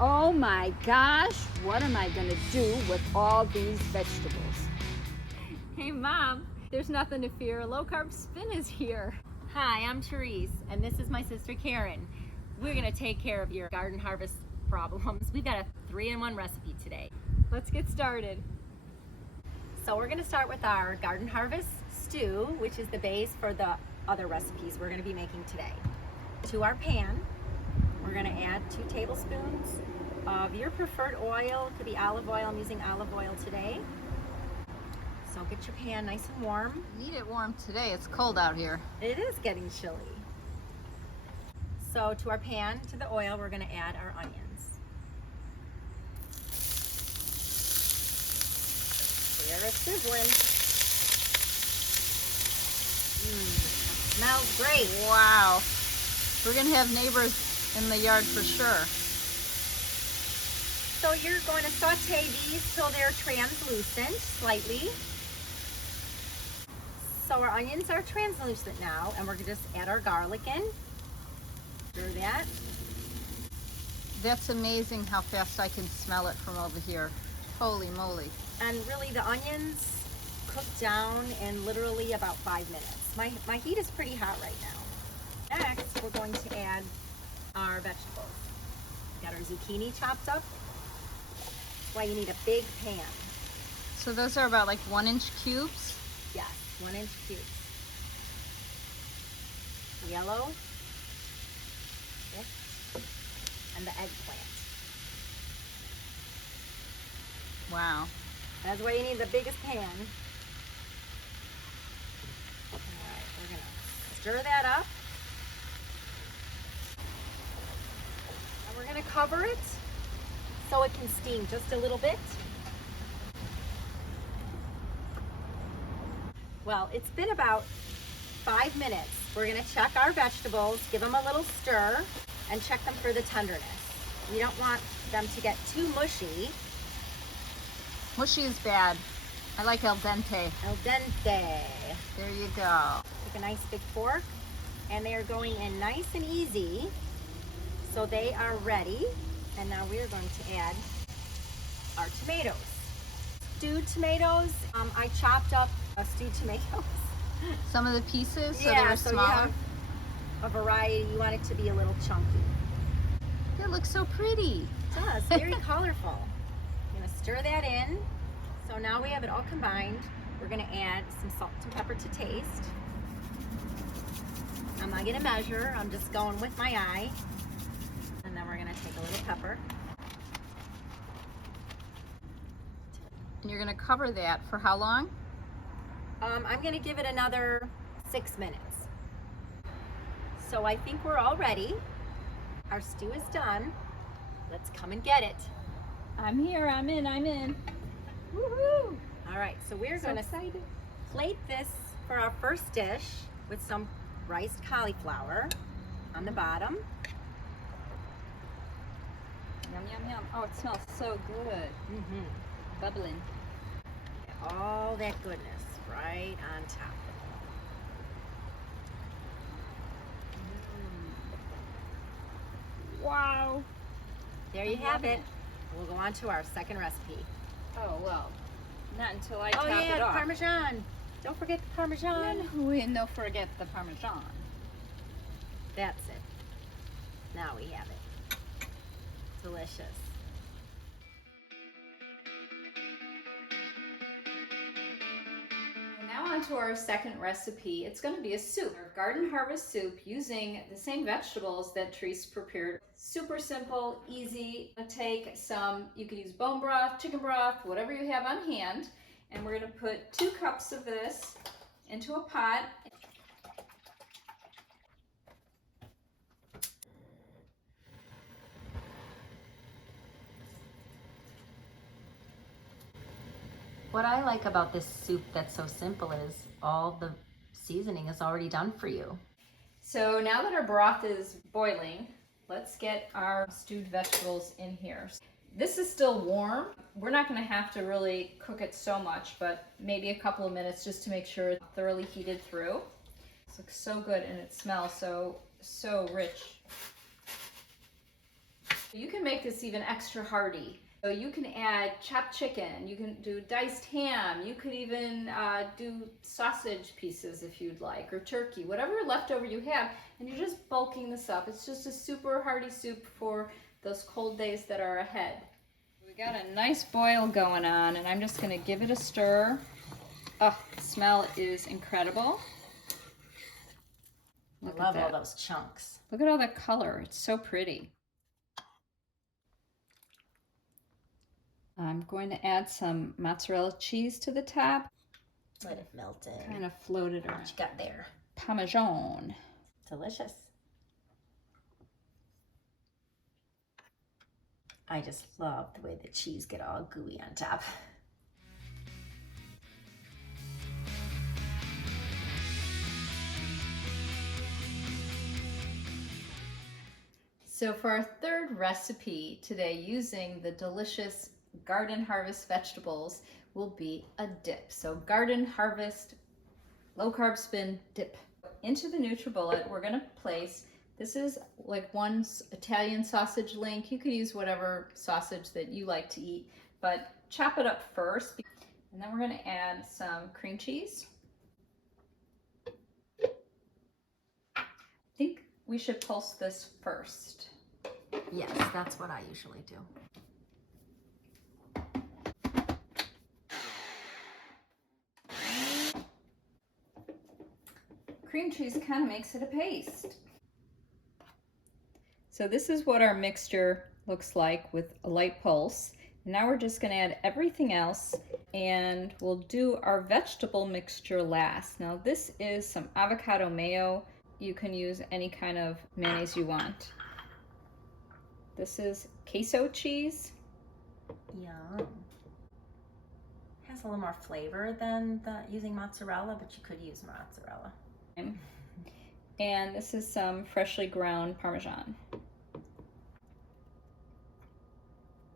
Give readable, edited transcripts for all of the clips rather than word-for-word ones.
Oh my gosh, what am I gonna do with all these vegetables? Hey Mom, there's nothing to fear. Low carb spin is here. Hi, I'm Therese, and this is my sister Karen. We're gonna take care of your garden harvest problems. We've got a 3-in-1 recipe today. Let's get started. So we're gonna start with our garden harvest stew, which is the base for the other recipes we're gonna be making today. To our pan, we're gonna add 2 tablespoons of your preferred oil. It could be olive oil. I'm using olive oil today. So get your pan nice and warm. Need it warm today. It's cold out here. It is getting chilly. So to our pan, to the oil, we're gonna add our onions. They're sizzling. Smells great. Wow. We're gonna have neighbors in the yard for sure. So you're going to saute these till they're translucent slightly. So our onions are translucent now, and we're gonna just add our garlic in. Stir that. That's amazing how fast I can smell it from over here. Holy moly. And really the onions cook down in literally about 5 minutes. My heat is pretty hot right now. Next, we're going to add our vegetables. Got our zucchini chopped up. That's why you need a big pan. So those are about like 1-inch cubes? Yes, 1-inch cubes. Yellow. And the eggplant. Wow. That's why you need the biggest pan. All right, we're gonna stir that up. And we're gonna cover it so it can steam just a little bit. Well, it's been about 5 minutes. We're gonna check our vegetables, give them a little stir, and check them for the tenderness. We don't want them to get too mushy. Mushy is bad. I like al dente. Al dente. There you go. Take a nice big fork, and they are going in nice and easy. So they are ready. And now we're going to add our tomatoes. Stewed tomatoes. I chopped up stewed tomatoes. Some of the pieces, so they Yeah, were so you smaller. have a variety. You want it to be a little chunky. It looks so pretty. It does, very colorful. I'm gonna stir that in. So now we have it all combined. We're gonna add some salt and pepper to taste. I'm not gonna measure, I'm just going with my eye. And then we're gonna take a little pepper. And you're gonna cover that for how long? I'm gonna give it another 6 minutes. So I think we're all ready. Our stew is done. Let's come and get it. I'm here, I'm in. Woohoo! All right, so we're So gonna excited. plate this for our first dish with some riced cauliflower on the bottom. Yum, yum, yum. Oh, it smells so good. Bubbling. All that goodness right on top. Wow. There you I have love it. it. We'll go on to our second recipe. Oh, well, not until I Oh top yeah, it the off. Parmesan. Don't forget the Parmesan. No, forget the Parmesan. That's it. Now we have it. Delicious. Now on to our second recipe. It's going to be a soup, our garden harvest soup, using the same vegetables that Therese prepared. Super simple, easy. Take some, you can use bone broth, chicken broth, whatever you have on hand. And we're going to put 2 cups of this into a pot. What I like about this soup that's so simple is all the seasoning is already done for you. So now that our broth is boiling, let's get our stewed vegetables in here. This is still warm. We're not going to have to really cook it so much, but maybe a couple of minutes just to make sure it's thoroughly heated through. This looks so good and it smells so rich. You can make this even extra hearty. So you can add chopped chicken, you can do diced ham, you could even do sausage pieces if you'd like, or turkey, whatever leftover you have, and you're just bulking this up. It's just a super hearty soup for those cold days that are ahead. We got a nice boil going on, and I'm just gonna give it a stir. Oh, the smell is incredible. I love all those chunks. Look at all that color, it's so pretty. I'm going to add some mozzarella cheese to the top. Let it melt in. Kind of float it around. What you got there? Parmesan. Delicious. I just love the way the cheese get all gooey on top. So for our third recipe today, using the delicious Garden Harvest vegetables, will be a dip. So Garden Harvest low carb spin dip. Into the NutriBullet, we're going to place, this is like one Italian sausage link. You could use whatever sausage that you like to eat, but chop it up first. And then we're going to add some cream cheese. I think we should pulse this first. Yes, that's what I usually do. Cream cheese kind of makes it a paste. So this is what our mixture looks like with a light pulse. Now we're just going to add everything else, and we'll do our vegetable mixture last. Now this is some avocado mayo. You can use any kind of mayonnaise you want. This is queso cheese. Yum. Has a little more flavor than using mozzarella, but you could use mozzarella. And this is some freshly ground Parmesan.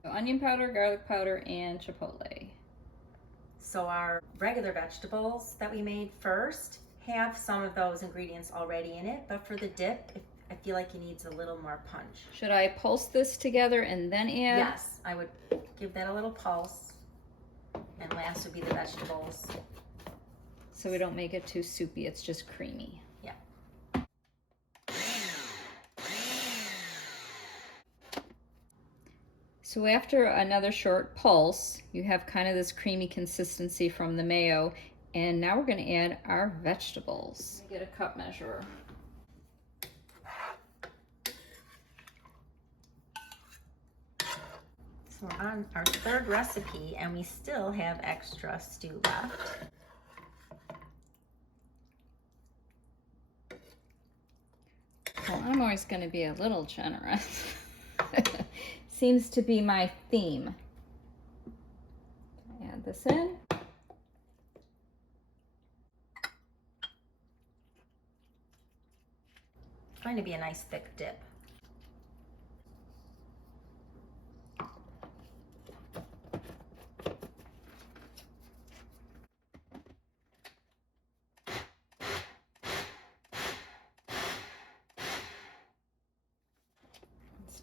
So onion powder, garlic powder, and chipotle. So our regular vegetables that we made first have some of those ingredients already in it, but for the dip, I feel like it needs a little more punch. Should I pulse this together and then add? Yes, I would give that a little pulse. And last would be the vegetables. So we don't make it too soupy, it's just creamy. Yeah. So after another short pulse, you have kind of this creamy consistency from the mayo, and now we're going to add our vegetables. Get a cup measurer. So we're on our third recipe, and we still have extra stew left. Well, I'm always going to be a little generous. Seems to be my theme. Add this in. It's going to be a nice thick dip.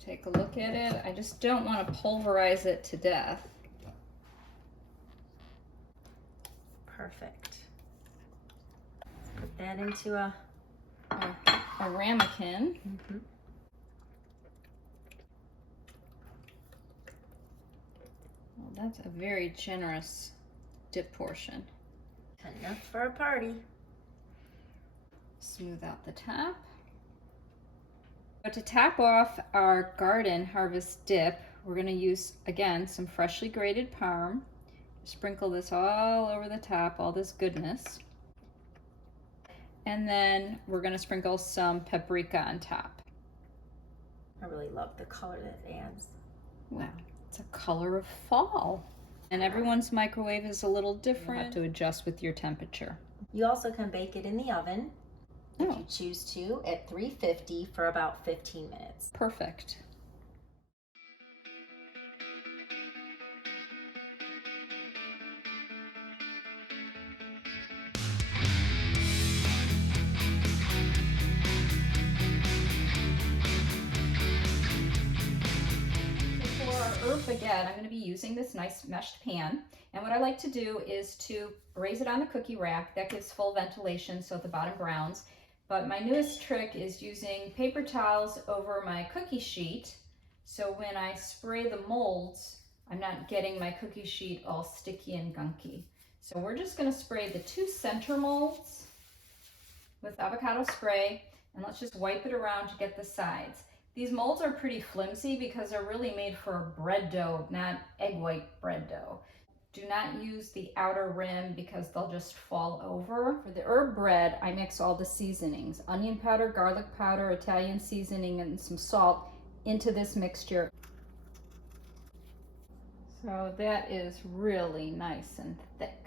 Take a look at it. I just don't want to pulverize it to death. Perfect. Put that into a ramekin. Mm-hmm. Well, that's a very generous dip portion. Enough for a party. Smooth out the top. But to top off our Garden Harvest dip, we're going to use, again, some freshly grated parm. Sprinkle this all over the top, all this goodness. And then we're going to sprinkle some paprika on top. I really love the color that it adds. Wow, it's a color of fall. And everyone's microwave is a little different. You have to adjust with your temperature. You also can bake it in the oven. If Oh. you choose to, at 350 for about 15 minutes. Perfect. baguette, I'm going to be using this nice meshed pan. And what I like to do is to raise it on the cookie rack. That gives full ventilation so the bottom browns. But my newest trick is using paper towels over my cookie sheet. So when I spray the molds, I'm not getting my cookie sheet all sticky and gunky. So we're just going to spray the 2 center molds with avocado spray, and let's just wipe it around to get the sides. These molds are pretty flimsy because they're really made for bread dough, not egg white bread dough. Do not use the outer rim because they'll just fall over. For the herb bread, I mix all the seasonings, onion powder, garlic powder, Italian seasoning, and some salt into this mixture. So that is really nice and thick.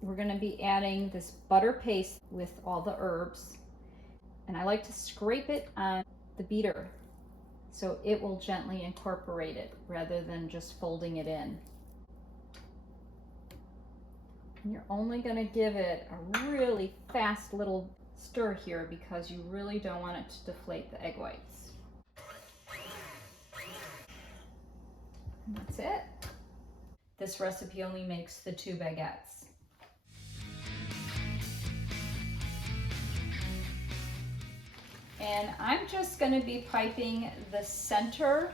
We're going to be adding this butter paste with all the herbs, and I like to scrape it on the beater so it will gently incorporate it rather than just folding it in. And you're only going to give it a really fast little stir here because you really don't want it to deflate the egg whites. And that's it. This recipe only makes the 2 baguettes. And I'm just going to be piping the center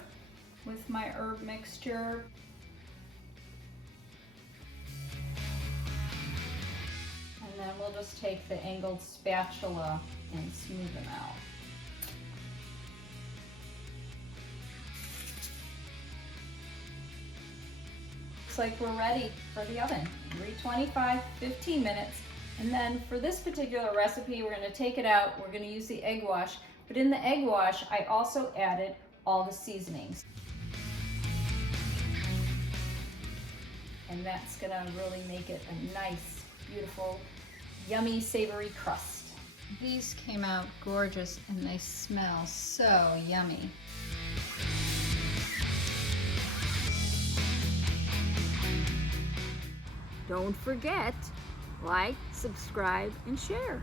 with my herb mixture. And then we'll just take the angled spatula and smooth them out. Looks like we're ready for the oven. 325, 15 minutes. And then for this particular recipe, we're going to take it out. We're going to use the egg wash. But in the egg wash, I also added all the seasonings. And that's going to really make it a nice, beautiful, yummy, savory crust. These came out gorgeous and they smell so yummy. Don't forget, like, subscribe, and share.